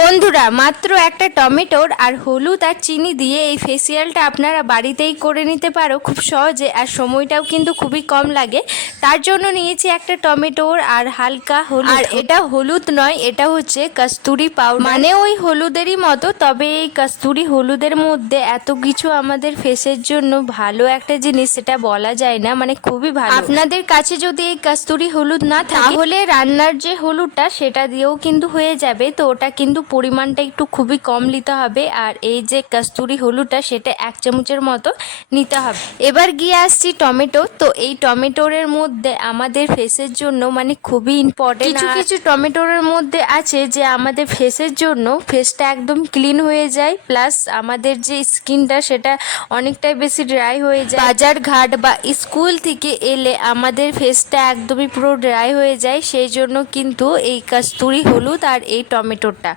বন্ধুরা, মাত্র একটা টমেটোর আর হলুদ আর চিনি দিয়ে এই ফেসিয়ালটা আপনারা বাড়িতেই করে নিতে পারো খুব সহজে, আর সময়টাও কিন্তু খুবই কম লাগে। তার জন্য নিয়েছি একটা টমেটোর আর হালকা হলুদ। আর এটা হলুদ নয়, এটা হচ্ছে কস্তুরি পাউডার, মানে ওই হলুদেরই মতো, তবে এই কস্তুরি হলুদের মধ্যে এত কিছু আমাদের ফেসের জন্য ভালো একটা জিনিস সেটা বলা যায় না, মানে খুবই ভালো। আপনাদের কাছে যদি এই কস্তুরি হলুদ না থাকে তাহলে রান্নার যে হলুদটা সেটা দিয়েও কিন্তু হয়ে যাবে। তো ওটা কিন্তু পরিমাণটা একটু খুবই কম নিতে হবে, আর এই যে কস্তুরি হলুদটা সেটা 1 চামচের মতো নিতে হবে। এবার গিয়ে আসছি টমেটো। তো এই টমেটোরের মধ্যে আমাদের ফেসের জন্য মানে খুবই ইম্পর্টেন্ট। কিছু কিছু টমেটোরের মধ্যে আছে যে আমাদের ফেসের জন্য ফেসটা একদম ক্লিন হয়ে যায়, প্লাস আমাদের যে স্কিনটা সেটা অনেকটাই বেশি ড্রাই হয়ে যায়। বাজার ঘাট বা স্কুল থেকে এলে আমাদের ফেসটা একদমই পুরো ড্রাই হয়ে যায়, সেই জন্য কিন্তু এই কস্তুরি হলুদ আর এই টমেটোটা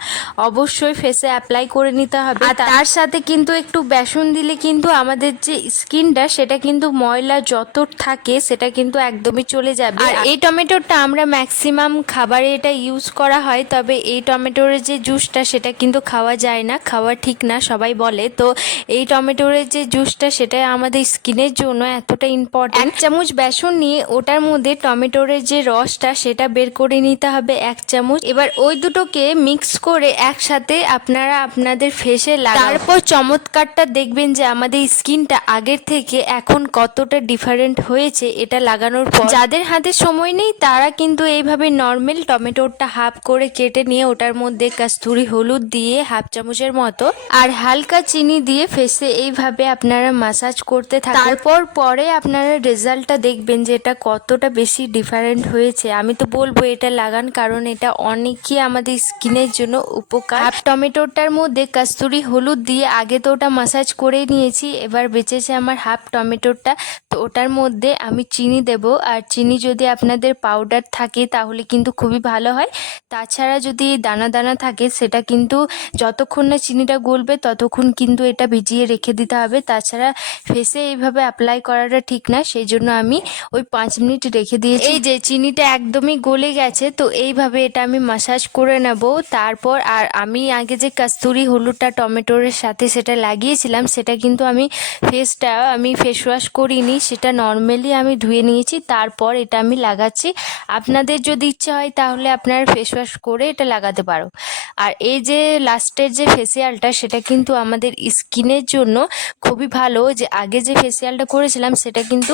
অবশ্যই ফেসে অ্যাপ্লাই করে নিতে হবে। আর তার সাথে কিন্তু একটু বেসন দিলে কিন্তু আমাদের যে স্কিনটা সেটা কিন্তু ময়লা যত থাকে সেটা কিন্তু একদমই চলে যাবে। আর এই টমেটোটা আমরা ম্যাক্সিমাম খাবারে এটা ইউজ করা হয়, তবে এই টমেটোরের যে জুসটা সেটা কিন্তু খাওয়া যায় না, খাওয়া ঠিক না সবাই বলে। তো এই টমেটোরের যে জুসটা সেটা আমাদের স্কিনের জন্য এতটা ইম্পর্টেন্ট। 1 চামচ বেসন নিয়ে ওটার মধ্যে টমেটোরের যে রসটা সেটা বের করে নিতে হবে 1 চামচ। এবার ওই দুটোকে মিক্স করে একসাথে আপনারা আপনাদের ফেসে লাগান। তারপর চমৎকারটা দেখবেন যে আমাদের স্কিনটা আগের থেকে এখন কতটা ডিফারেন্ট হয়েছে এটা লাগানোর পর। যাদের হাতে সময় নেই তারা কিন্তু এইভাবে নর্মাল টমেটোটা হাফ করে কেটে নিয়ে ওটার মধ্যে কস্তুরি হলুদ দিয়ে 1/2 চামচের মতো আর হালকা চিনি দিয়ে ফেসে এইভাবে আপনারা মাসাজ করতে থাকুন। তারপর পরে আপনারা রেজাল্টটা দেখবেন যে এটা কতটা বেশি ডিফারেন্ট হয়েছে। আমি তো বলবো এটা লাগান, কারণ এটা অনেকই আমাদের স্কিনের জন্য উপকার। হাফ টমেটোটার মধ্যে কস্তুরি হলুদ দিয়ে আগে তো ওটা মাসাজ করে নিয়েছি, এবার বেঁচেছে আমার হাফ টমেটোটা। তো ওটার মধ্যে আমি চিনি দেব, আর চিনি যদি আপনাদের পাউডার থাকে তাহলে কিন্তু খুবই ভালো হয়। তাছাড়া যদি দানা দানা থাকে সেটা কিন্তু যতক্ষণ না চিনিটা গলবে ততক্ষণ কিন্তু এটা ভিজিয়ে রেখে দিতে হবে। তাছাড়া ফেসে এইভাবে অ্যাপ্লাই করাটা ঠিক না, সেই জন্য আমি ওই 5 মিনিট রেখে দিয়েছি। এই যে চিনিটা একদমই গলে গেছে, তো এইভাবে এটা আমি মাসাজ করে নেব। তারপর আর আমি আগে যে কস্তুরি হলুদটা টমেটোর সাথে সেটা লাগিয়েছিলাম সেটা কিন্তু আমি ফেস ওয়াশ করিনি, সেটা নর্মালি আমি ধুয়ে নিয়েছি, তারপর এটা আমি লাগাচ্ছি। আপনাদের যদি ইচ্ছা হয় তাহলে আপনারা ফেস ওয়াশ করে এটা লাগাতে পারো। আর এই যে লাস্টের যে ফেসিয়ালটা সেটা কিন্তু আমাদের স্কিনের জন্য খুবই ভালো। যে আগে যে ফেসিয়ালটা করেছিলাম সেটা কিন্তু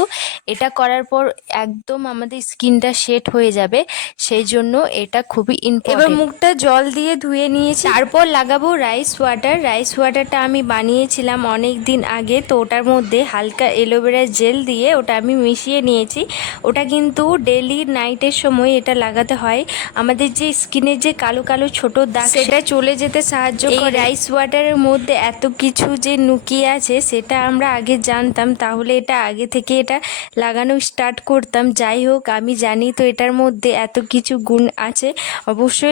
এটা করার পর একদম আমাদের স্কিনটা সেট হয়ে যাবে, সেই জন্য এটা খুবই ইম্পর্টেন্ট। এবার মুখটা জল দিয়ে ধুয়ে নিয়েছি, তারপর লাগাবো রাইস ওয়াটার। রাইস ওয়াটারটা আমি বানিয়েছিলাম অনেক দিন আগে, তো ওটার মধ্যে হালকা অ্যালোভেরা জেল দিয়ে ওটা আমি মিশিয়ে নিয়েছি। ওটা কিন্তু ডেলি নাইটের সময় এটা লাগাতে হয়, আমাদের যে স্কিনের যে কালো কালো ছোট দাগ সেটা চলে যেতে সাহায্য করে। রাইস ওয়াটারের মধ্যে এত কিছু যে লুকিয়ে আছে সেটা আমরা আগে জানতাম তাহলে এটা আগে থেকে এটা লাগানো স্টার্ট করতাম। যাই হোক, আমি জানি তো এটার মধ্যে এত কিছু গুণ আছে, অবশ্যই